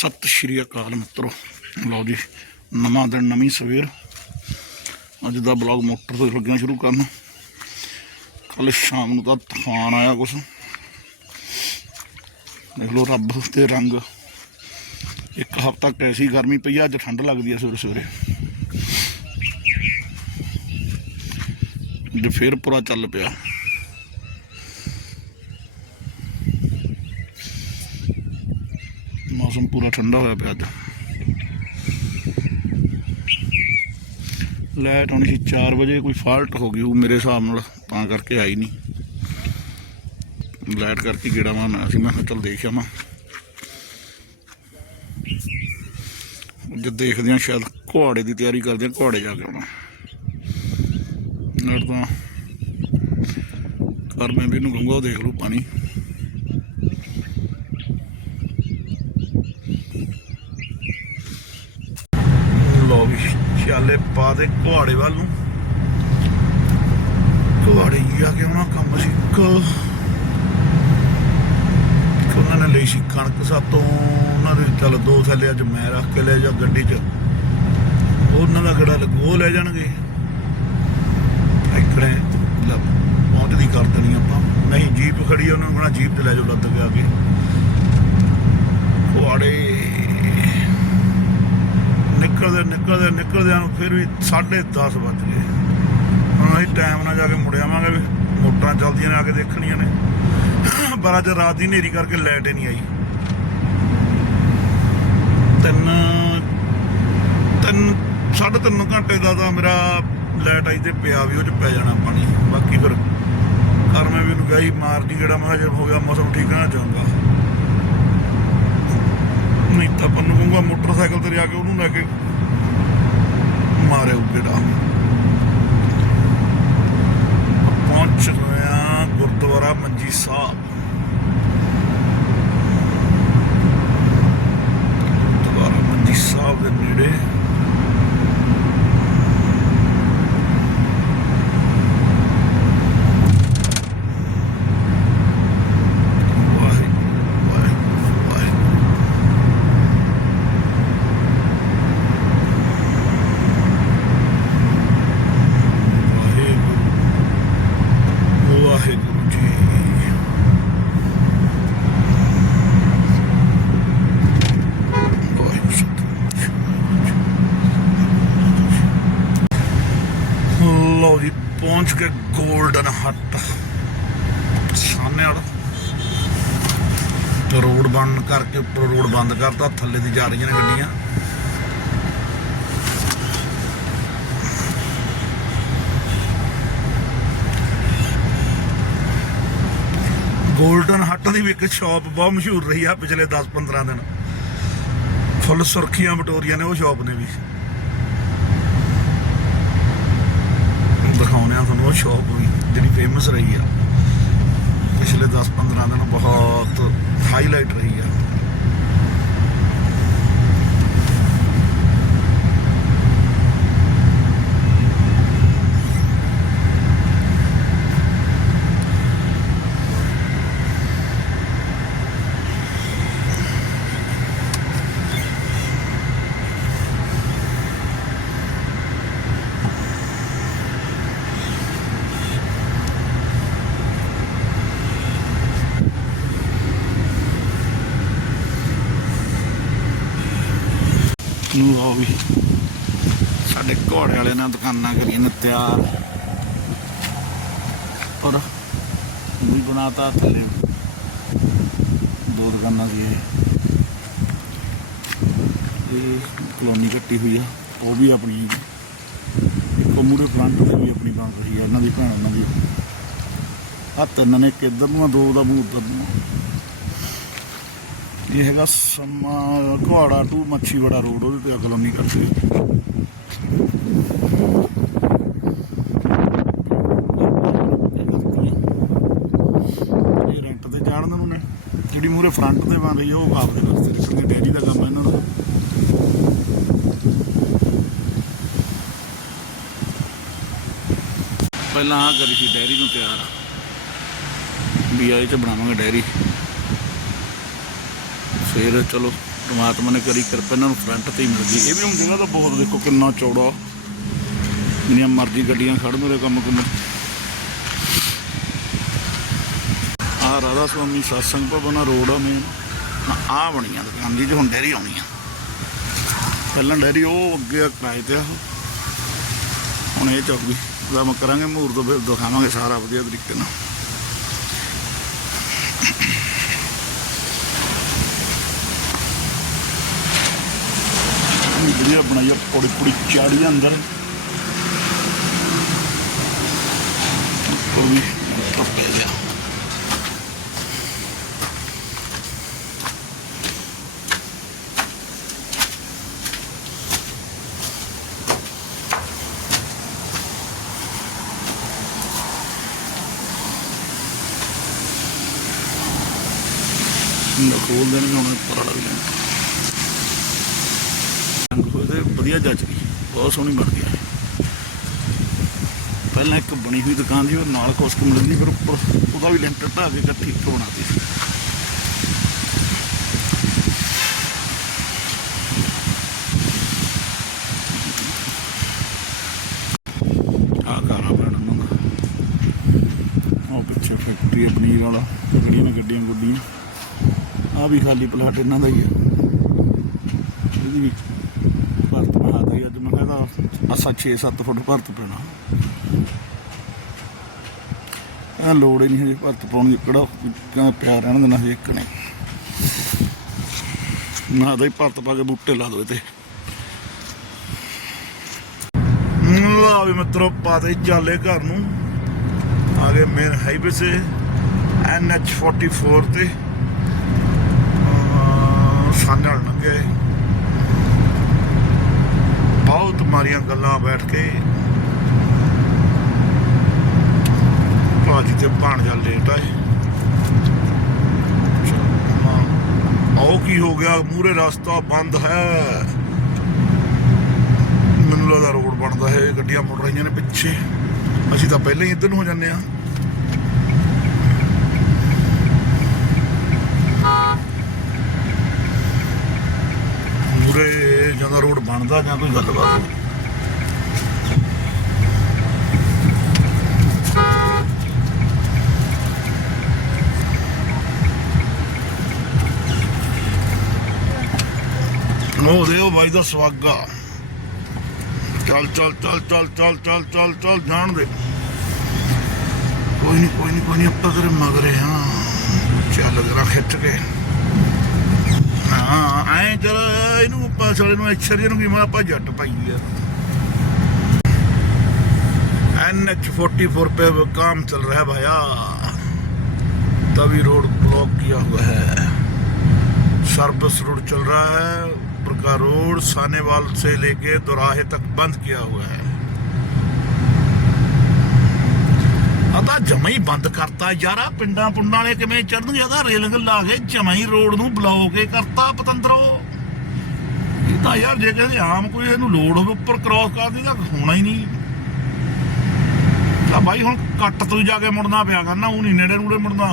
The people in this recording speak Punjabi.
ਸਤਿ ਸ਼੍ਰੀ ਅਕਾਲ ਮਿੱਤਰੋ। ਲਓ ਜੀ, ਨਵਾਂ ਦਿਨ, ਨਵੀਂ ਸਵੇਰ। ਅੱਜ ਦਾ ਬਲੌਗ ਮੋਟਰ ਤੋਂ ਲੱਗਿਆ ਸ਼ੁਰੂ ਕਰਨ। ਕੱਲ ਸ਼ਾਮ ਨੂੰ ਤਾਂ ਤੂਫਾਨ ਆਇਆ ਕੁਛ। ਦੇਖ ਲਓ ਰੱਬ ਤੇ ਰੰਗ। ਇੱਕ ਹਫ਼ਤਾ ਕੈਸੀ ਗਰਮੀ ਪਈ ਆ, ਅੱਜ ਠੰਡ ਲੱਗਦੀ ਆ ਸਵੇਰੇ ਸਵੇਰੇ। ਅੱਜ ਫੇਰ ਪੂਰਾ ਚੱਲ ਪਿਆ। ਮੌਸਮ ਪੂਰਾ ਠੰਡਾ ਹੋਇਆ ਪਿਆ ਅੱਜ। ਲਾਈਟ ਆਉਣੀ ਸੀ 4 ਵਜੇ, ਕੋਈ ਫਾਲਟ ਹੋ ਗਈ ਉਹ ਮੇਰੇ ਹਿਸਾਬ ਨਾਲ, ਤਾਂ ਕਰਕੇ ਆਈ ਨਹੀਂ। ਲਾਈਟ ਕਰਕੇ ਗੇੜਾ ਮਾਰਨਾ ਸੀ, ਮੈਂ ਚੱਲ ਦੇਖਿਆ ਮੈਂ ਜੇ ਦੇਖਦੇ ਆ ਸ਼ਾਇਦ ਘੋੜੇ ਦੀ ਤਿਆਰੀ ਕਰਦੇ ਆ ਘੋੜੇ ਜਾ ਕੇ ਆਉਣਾ। ਨਾਲ ਤਾਂ ਘਰ ਮੈਂ ਵੀ ਨੂੰ ਕਹੂੰਗਾ, ਉਹ ਦੇਖ ਲਓ ਪਾਣੀ ਲੋ ਵੀ ਪਾ ਦੇ ਘੋੜੇ ਵੱਲ ਨੂੰ। ਘੋੜੇ ਹੀ ਕੇ ਉਹਨਾਂ ਕੰਮ ਸੀ ਉਹਨਾਂ ਨੇ ਲਈ ਸੀ ਕਣਕ ਸਾਤੋਂ, ਉਹਨਾਂ ਦੇ ਚੱਲ ਦੋ ਥੱਲੇ ਅੱਜ ਮੈਂ ਰੱਖ ਕੇ ਲੈ ਜਾ ਗੱਡੀ 'ਚ। ਉਹਨਾਂ ਦਾ ਗੜਾ ਲੱਗੂ ਉਹ ਲੈ ਜਾਣਗੇ। ਇਕੜੇ ਪਹੁੰਚਦੀ ਕਰ ਦੇਣੀ ਆਪਾਂ। ਨਹੀਂ, ਜੀਪ ਖੜੀ ਆ, ਉਹਨਾਂ ਨੂੰ ਕਹਣਾ ਜੀਪ ਤੇ ਲੈ ਜਾਓ ਲੱਦ ਕੇ ਆ ਕੇ। ਕੁਹਾੜੇ ਨਿਕਲਦੇ ਨਿਕਲਦੇ ਨਿਕਲਦਿਆਂ ਨੂੰ ਫਿਰ ਵੀ 10:30 ਵੱਜ ਗਏ। ਹੁਣ ਅਸੀਂ ਟਾਈਮ ਨਾਲ ਜਾ ਕੇ ਮੁੜ ਆਵਾਂਗੇ ਵੀ ਮੋਟਰਾਂ ਚੱਲਦੀਆਂ ਨੇ ਆ ਕੇ ਦੇਖਣੀਆਂ ਨੇ। ਪਰ ਅੱਜ ਰਾਤ ਦੀ ਹਨੇਰੀ ਕਰਕੇ ਲਾਈਟ ਹੀ ਨਹੀਂ ਆਈ। ਤਿੰਨ ਤਿੰਨ, ਸਾਢੇ ਤਿੰਨ ਘੰਟੇ ਦਾ ਤਾਂ ਮੇਰਾ ਲਾਈਟ ਆਈ ਤੇ ਪਿਆ ਵੀ ਉਹ ਚ ਪੈ ਜਾਣਾ ਪਾਣੀ। ਬਾਕੀ ਫਿਰ ਘਰ ਮੈਂ ਵੀ ਉਹਨੂੰ ਗਈ ਮਾਰ ਦੀ ਜਿਹੜਾ ਮੈਂ ਕਿਹਾ ਹੋ ਗਿਆ ਮੌਸਮ ਠੀਕ ਨਾ ਚਾਹੁੰਗਾ ਨਹੀਂ ਤਾਂ ਆਪਾਂ ਕਹੂੰਗਾ ਮੋਟਰਸਾਈਕਲ ਤੇ ਜਾ ਕੇ ਉਹਨੂੰ ਲੈ ਕੇ ਮਾਰੇ ਉਗੜਾ ਪਹੁੰਚ ਗਏ ਆ ਗੁਰਦੁਆਰਾ ਮੰਜੀ ਸਾਹਿਬ ਗੁਰਦੁਆਰਾ ਮੰਜੀ ਸਾਹਿਬ ਦੇ ਨੇੜੇ ਵਾਹਿਗੁਰੂ ਵਾਹਿਗੁਰੂ ਵਾਹਿਗੁਰੂ ਵਾਹਿਗੁਰੂ ਵਾਹਿਗੁਰੂ ਜੀ ਵਾਹਿਗੁਰੂ ਸਤਿਗੁਰੂ। ਲਓ ਜੀ ਪਹੁੰਚ ਕੇ 골ਡਨ ਹੱਟ। ਸਾਹਮਣੇ ਵਾਲਾ ਤੇ ਰੋਡ ਬੰਦ ਕਰਕੇ ਉੱਪਰ ਰੋਡ ਬੰਦ ਕਰਤਾ, ਥੱਲੇ ਦੀ ਜਾ ਰਹੀਆਂ ਨੇ ਗੱਡੀਆਂ। 골ਡਨ ਹੱਟ ਦੀ ਵੀ ਇੱਕ ਸ਼ਾਪ ਬਹੁਤ ਮਸ਼ਹੂਰ ਰਹੀ ਆ ਪਿਛਲੇ 10-15 ਦਿਨ। ਫੁੱਲ ਸੁਰਖੀਆਂ ਬਟੋਰੀਆਂ ਨੇ ਉਹ ਸ਼ਾਪ ਨੇ ਵੀ। ਦਿਖਾਉਣੇ ਆ ਤੁਹਾਨੂੰ, ਉਹ ਸ਼ਾਪ ਵੀ, ਜਿਹੜੀ ਫੇਮਸ ਰਹੀ ਆ। ਪਿਛਲੇ 10-15 ਦਿਨ ਬਹੁਤ ਹਾਈਲਾਈਟ ਰਹੀ ਆ ਨੂੰ ਹੋ ਵੀ ਸਾਡੇ ਘੋੜੇ ਵਾਲੇ ਨਾਲ ਦੁਕਾਨਾਂ ਕਰੀਆਂ ਨੇ ਤਿਆਰ। ਪਰ ਵੀ ਬਣਾਤਾ ਥੱਲੇ। ਦੋ ਦੁਕਾਨਾਂ ਸੀ ਇਹ। ਕਲੋਨੀ ਕੱਟੀ ਹੋਈ ਆ। ਉਹ ਵੀ ਆਪਣੀ ਇੱਕ ਮੂਰੇ ਫਰੰਟ ਤੇ ਵੀ ਆਪਣੀ ਬਣ ਰਹੀ ਆ। ਇਹਨਾਂ ਦੀ ਭੈਣ ਉਹਨਾਂ ਦੀ। ਹੱਥ ਇਹਨਾਂ ਨੇ ਇੱਕ ਇੱਧਰ ਨੂੰ ਆ, ਦੋ ਦਾ ਮੂੰਹ ਉਧਰ ਨੂੰ ਇਹ ਹੈਗਾ ਸਮਾ ਘਵਾੜਾ ਟੂ ਮੱਛੀ ਵੜਾ ਰੋਡ, ਉਹਦੇ ਤੇ ਅਗਲਮੀ ਕਰਦੇ ਜਿਹੜੀ ਮੂਰੇ ਫਰੰਟ ਤੇ ਬਣ ਰਹੀ ਆ, ਉਹ ਆਪਦੇ ਰਸਤੇ ਨਿਕਲਦੀ ਡੈਰੀ ਦਾ ਕੰਮ ਆ ਇਹਨਾਂ ਦਾ। ਪਹਿਲਾਂ ਆ ਕਰੀ ਸੀ ਡੈਰੀ ਨੂੰ ਤਿਆਰ। ਵੀ ਆ ਇਹ ਚ ਬਣਾਵਾਂਗੇ ਡੈਰੀ। ਫਿਰ ਚਲੋ ਪਰਮਾਤਮਾ ਨੇ ਕਰੀ ਕਿਰਪਾ, ਇਹਨਾਂ ਨੂੰ ਫਰੰਟ ਤੇ ਹੀ ਮਿਲ ਗਈ। ਇਹ ਵੀ ਹੁਣ ਜਗ੍ਹਾ ਤਾਂ ਬਹੁਤ ਦੇਖੋ ਕਿੰਨਾ ਚੌੜਾ। ਜਿੰਨੀਆਂ ਮਰਜ਼ੀ ਗੱਡੀਆਂ ਖੜਨ ਮੇਰੇ ਕੰਮ ਕੁਮ। ਆ ਰਾਧਾ ਸੁਆਮੀ satsang ਭਵਨ ਰੋਡ ਆ ਮੇਨ ਆ ਬਣੀਆਂ ਦੁਕਾਨ ਦੀ ਹੁਣ ਡੈਰੀ ਆਉਣੀ ਆ ਪਹਿਲਾਂ ਡੈਰੀ ਉਹ ਅੱਗੇ ਆ, ਕਿਰਾਏ ਤੇ ਆ। ਹੁਣ ਇਹ ਚੌਕ ਵੀ ਉਹਦਾ ਕਰਾਂਗੇ ਮੂਰ ਤੋਂ ਫਿਰ ਦਿਖਾਵਾਂਗੇ ਸਾਰਾ ਵਧੀਆ ਤਰੀਕੇ ਨਾਲ। ਵੀ ਵਧੀਆ ਬਣਾਈ ਆ ਕੋੜੀ ਕੋੜੀ ਚਾੜੀਆਂ ਅੰਦਰ ਉਹ ਵੀ ਟੱਪ ਗਿਆ இந்த கோல்டன் உனக்கு பரவாயில்லை ਪਤਾ ਲੱਗ ਵਧੀਆ ਜੱਜ ਗਈ ਬਹੁਤ ਸੋਹਣੀ ਬਣ ਗਈ। ਪਹਿਲਾਂ ਇੱਕ ਬਣੀ ਹੋਈ ਦੁਕਾਨ ਸੀ, ਉਹ ਨਾਲ ਕੁਛ ਕੁ ਮਿਲਦੀ ਫਿਰ ਉੱਪਰ ਉਹਦਾ ਵੀ ਲੈਂਟਰ ਢਾ ਕੇ ਇਕੱਠੀ ਇੱਕ ਬਣਾਤੀ ਸੀ। ਉਹ ਪਿੱਛੇ ਫੈਕਟਰੀ ਪਨੀਰ ਵਾਲਾ ਗੱਡੀਆਂ ਗੱਡੀਆਂ ਗੁੱਡੀਆਂ। ਆ ਵੀ ਖਾਲੀ ਪਲਾਟ ਇਹਨਾਂ ਦਾ ਹੀ ਹੈ ਇਹਦੀ ਵੀ ਭਰਤ ਬਣਾ ਦੀ ਅੱਜ ਮੈਂ ਕਹਿੰਦਾ ਅਸਾ 6-7 ਫੁੱਟ ਭਰਤ ਪੈਣਾ। ਆ ਲੋੜ ਹੀ ਨਹੀਂ ਹਜੇ ਭਰਤ ਪਾਉਣ ਦੀ, ਕਿਹੜਾ ਪਿਆ ਰਹਿਣ ਦੇਣਾ ਹਜੇ ਇੱਕ ਨਹੀਂ ਨਾ ਤਾਂ ਭਰਤ ਪਾ ਕੇ ਬੂਟੇ ਲਾ ਦੋ ਤੇ ਲਾ ਵੀ ਮਿੱਤਰੋ ਪਾਤੇ ਚਾਲੇ ਘਰ ਨੂੰ। ਆ ਗਏ ਮੇਨ ਹਾਈਵੇ ਸੇ NH 44 ਤੇ। ਸਾਨਣ ਲੰਗੇ ਬਹੁਤ ਮਾਰੀਆਂ ਗੱਲਾਂ ਬੈਠ ਕੇ ਭਾਜੀ ਤੇ ਭਾਣਜਾ ਲੇਟ ਆਏ ਆਓ ਕੀ ਹੋ ਗਿਆ? ਮੂਰੇ ਰਸਤਾ ਬੰਦ ਹੈ। ਮੈਨੂੰ ਲੱਗਦਾ ਰੋਡ ਬਣਦਾ ਹੈ, ਗੱਡੀਆਂ ਮੁੜ ਰਹੀਆਂ ਨੇ ਪਿੱਛੇ। ਅਸੀਂ ਤਾਂ ਪਹਿਲਾਂ ਹੀ ਇੱਧਰ ਨੂੰ ਹੋ ਜਾਂਦੇ ਆ ਮੂਰੇ ਜਦੋਂ ਰੋਡ ਬਣਦਾ ਜਾਂ ਕੋਈ ਗੱਲਬਾਤ ਉਹ ਦੇ ਉਹ ਬਾਈ ਦਾ ਸਵਾਗਾ ਚੱਲ ਚੱਲ ਚੱਲ ਚੱਲ ਚੱਲ ਚੱਲ ਚੱਲ ਚੱਲ, ਜਾਣ ਦੇ। ਕੋਈ ਨਹੀਂ ਕੋਈ ਨਹੀਂ ਕੋਈ ਨਹੀਂ ਆਪਾਂ ਤੇਰੇ ਮਗਰੇ ਹਾਂ। ਚੱਲ ਜਰਾ ਖਿੱਚ ਕੇ। ਹਾਂ। ਐ ਚਲ ਇਹਨੂੰ ਆਪਾਂ ਸਾਲੇ ਨੂੰ ਅਕਸ਼ਰ ਜਿਹਨੂੰ ਕੀ ਮੈਂ ਆਪਾਂ ਜੱਟ ਪਾਈ ਆ एनएच 44 पे वो काम चल रहा है भैया तभी रोड ब्लॉक किया हुआ है सर्विस रोड चल रहा है ऊपर का रोड सानेवाल से लेके दोराहे तक बंद किया हुआ है ਆਦਾ ਜਮਾ ਹੀ ਬੰਦ ਕਰਤਾ ਯਾਰਾ, ਪਿੰਡਾਂ ਪੁੰਡਾਂ ਵਾਲੇ ਕਿਵੇਂ ਚੜਨਗੇ ਆਦਾ ਰੇਲਿੰਗ ਲਾ ਕੇ ਜਮਾ ਹੀ ਰੋਡ ਨੂੰ ਬਲੌਕ ਹੀ ਕਰਤਾ ਪਤੰਦਰੋ। ਇਹ ਤਾਂ ਯਾਰ ਜੇ ਕਹਿੰਦੇ ਆਮ ਕੋਈ ਇਹਨੂੰ ਲੋਡ ਹੋਵੇ ਉੱਪਰ ਕ੍ਰਾਸ ਕਰਦੀ ਤਾਂ ਹੋਣਾ ਹੀ ਨਹੀਂ। ਤਾਂ ਬਾਈ ਹੁਣ ਕੱਟ ਤੋਂ ਜਾ ਕੇ ਮੁੜਨਾ ਪਿਆ ਕਰਨਾ ਉਹ ਨਹੀਂ ਨੇੜੇ ਨੂੜੇ ਮੁੜਨਾ।